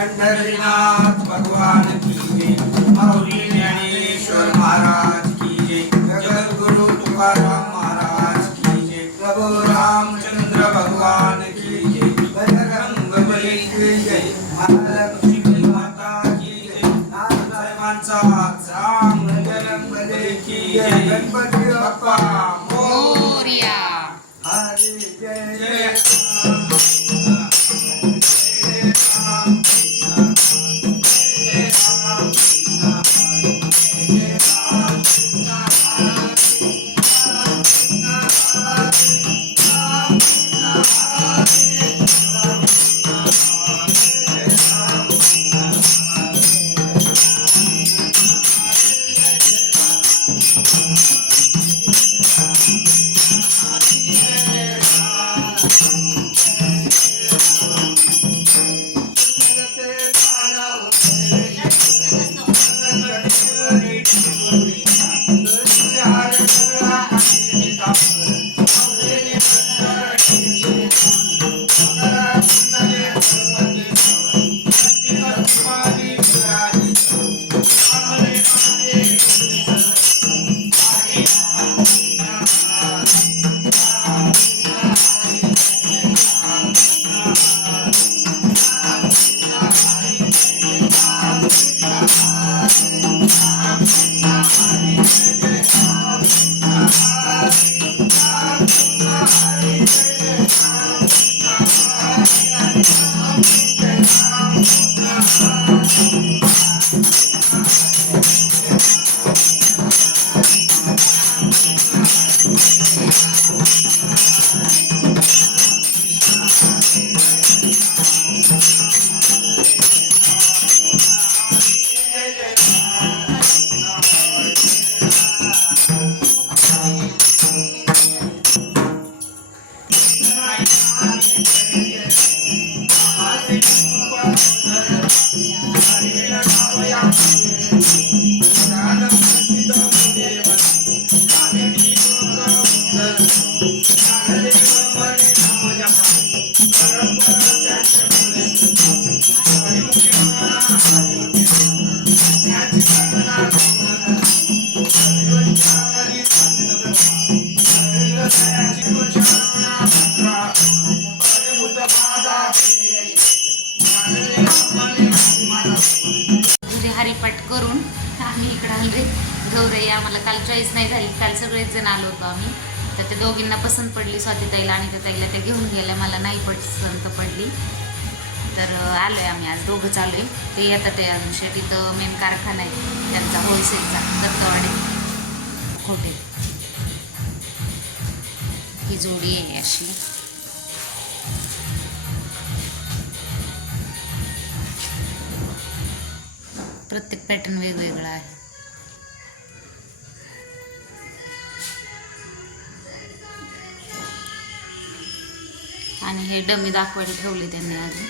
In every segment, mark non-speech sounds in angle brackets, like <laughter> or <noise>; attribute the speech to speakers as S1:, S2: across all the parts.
S1: பண்ணறினா Thank you. गौरई आम्हाला काल choice नाही झाली. काल सगळेच जण आलो होतो आम्ही. तर त्या दोघींना पसंत पडली स्वाती ताईला आणि त्या ताईला. त्या घेऊन गेल्या. मला नाही पसंत पडली. तर आलो आहे आम्ही आज. दोघंच आहे ते येतात ते शेट इथं मेन कारखाना आहे. त्यांचा होलसेलचा दत्तवाडी. खोटे. ही जोडी आहे अशी. प्रत्येक पॅटर्न वेगवेगळा आहे. आणि हे डमी दाखवायला ठेवले त्यांनी अजून.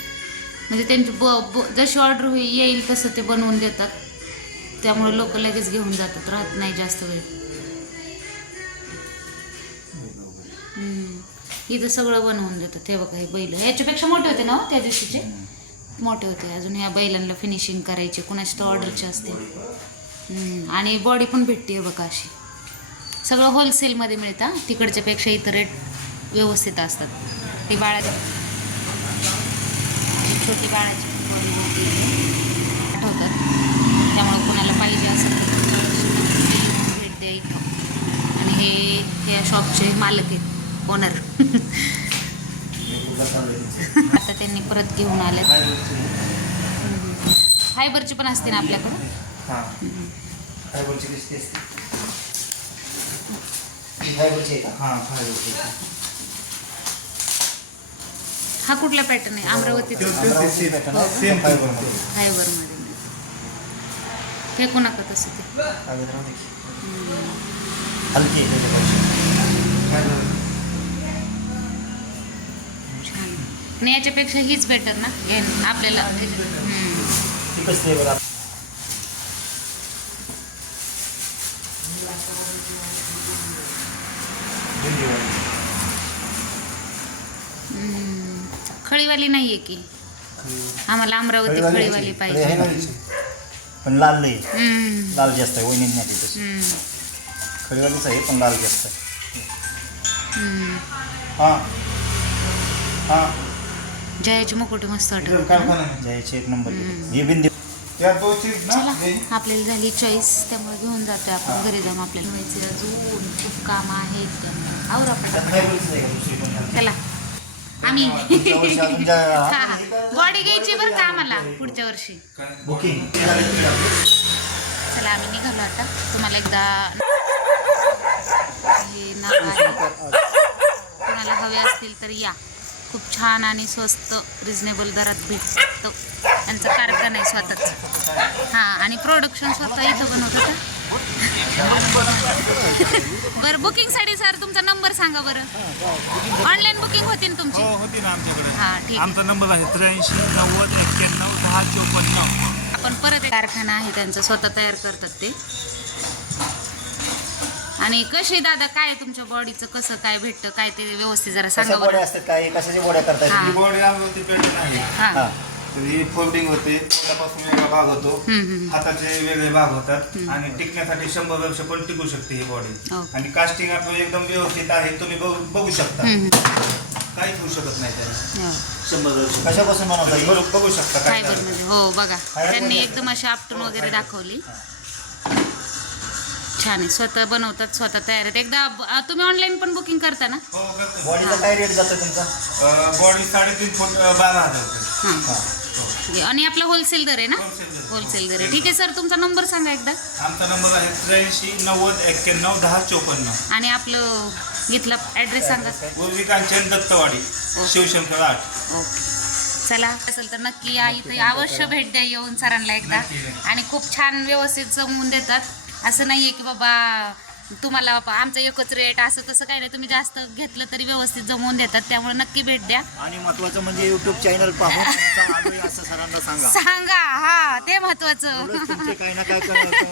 S1: म्हणजे त्यांची ब ब जशी ऑर्डर होईल येईल तसं ते बनवून देतात. त्यामुळे लोक लगेच घेऊन जातात राहत नाही जास्त वेळ. इथं सगळं बनवून देतात. हे बघा हे बैल. याच्यापेक्षा मोठे होते ना हो त्या दिवशीचे? मोठे होते. अजून या बैलांना फिनिशिंग करायचे कुणाची तर ऑर्डरचे असते. आणि बॉडी पण भेटते बघा अशी. सगळं होलसेलमध्ये मिळतं तिकडच्या पेक्षा इथं रेट व्यवस्थित असतात. ती बाळाची. छोटी बाळाची आठवतात त्यामुळे कुणाला पाहिजे असेल भेट द्या इथं आणि हे या शॉपचे मालक आहेत. ओनर आता त्यांनी परत घेऊन आले फायबरची पण असते ना आपल्याकडं
S2: फायबरची असते. फायबरची का? हां फायबरची
S1: हा कुठला पॅटर्न आहे? अमरावतीचा.
S2: सेम फायबरमध्ये
S1: फायबरमध्ये फेकू नका तसं ते?
S2: हलकी आहे
S1: छान. आणि याच्यापेक्षा हीच बेटर ना? हे आपल्याला. हम्म.
S2: ती कसली आहे बरं दिल्लीवर
S1: हम्म. खळीवाली नाही आहे की.
S3: आम्हाला अमरावती
S2: खळीवाली आहे
S3: पाहिजे.
S2: ना पण लाल
S3: हम्म,
S2: लाल जास्त आहे वहिनी नाही तशी
S3: हम्म,
S2: खळीवालीच आहे पण लाल जास्त आहे.
S3: हम्म.
S2: हां. हां.
S3: जयाची मुकुट मस्त वाटत
S4: इथं
S3: होतं.
S4: कारखाना आहे.
S2: जायचे एक नंबर हे बिंदी
S4: त्या दोनशेच ना
S3: चला? आपल्याला झाली चॉईस त्यामुळे घेऊन जातोय आपण घरी जाऊन आपल्याला. व्हायचे अजून खूप काम आहेत. त्यामुळे आवरा
S2: त्यात नाही बोलत आहे का दुसरी पण?
S3: आम्ही. बॉडी घ्यायची बरं का आम्हाला पुढच्या वर्षी. चला आम्ही निघालो आता. तुम्हाला एकदा हे नाव कोणाला हवे असतील तर या. खूप छान आणि स्वस्त रिजनेबल दरात भेटतं. त्यांचा कारखाना आहे स्वतःच. हां आणि प्रोडक्शन स्वतः इथं बनवतं का बरं बुकिंगसाठी सर तुमचा नंबर सांगा बरं. ऑनलाईन बुकिंग होती ना तुमची?
S5: हो होती ना आमच्याकडे.
S3: हां ठीक आहे.
S5: आमचा नंबर आहे त्र्याऐंशी नव्वद एक्क्याण्णव दहा चोपन्न.
S3: आपण परत एक कारखाना आहे त्यांचा स्वतः तयार करतात ते. आणि कसे दादा काय तुमच्या बॉडीचं कसं काय भेटतं काय ते व्यवस्थित जरा
S2: कशा
S3: सांगा
S2: गोड्या
S3: बरं.
S2: असतात काय कशाच्या गोड्या करता
S3: हां.
S4: ही
S2: येतील
S4: बॉडी आहे
S3: हां.
S2: हां.
S4: ही फोल्डिंग होते पोटापासून वेगळा भाग होतो. हाताचे वेगळे भाग होतात आणि टिकण्यासाठी शंभर वर्ष पण टिकू शकते ही बॉडी. आणि कास्टिंग आपलं एकदम व्यवस्थित आहे तुम्ही बघू बघू शकता. काहीच होऊ शकत नाही त्याला.
S3: हो.
S2: शंभर वर्ष. कशापासून बनवता? येईल
S4: बघू शकता काय
S3: हो बघा. त्यांनी एकदम अशी आपटून वगैरे दाखवली. छान आहे. स्वतः बनवतात स्वतः तयार आहेत. एकदा तुम्ही ऑनलाईन पण बुकिंग करता ना?
S4: हो करतो.
S2: बॉडीचा काय रेट जातो तुमचा?
S4: बॉडी साडेतीन फूट बारा हजार
S3: हां. आणि आपला होलसेल दर आहे ना?
S4: दर.
S3: होलसेल दर आहे. ठीक आहे सर तुमचा नंबर सांगा एकदा.
S4: आमचा नंबर आहे त्र्याऐंशी नव्वद एक्क्याण्णव दहा चोपन्न.
S3: आणि आपलं इथला ॲड्रेस सांगा.
S4: गुरुजी कांचन दत्तवाडी शिवशंकर आठ.
S3: ओके. चला असेल तर नक्की या इथे अवश्य भेट द्या येऊन सरांना एकदा.
S4: नक्की, नक्की.
S3: आणि खूप छान व्यवस्थित जमवून देतात. असं नाही आहे की बाबा तुम्हाला आमचा एकच रेट असं तसं काही नाही. तुम्ही जास्त घेतलं तरी व्यवस्थित जमवून देतात. त्यामुळे नक्की भेट द्या.
S2: आणि महत्वाचं म्हणजे युट्यूब चॅनल पाहून आमचा आलोय असं सरांना सांगा.
S3: सांगा हा ते महत्वाचं.
S2: काही ना काय <laughs>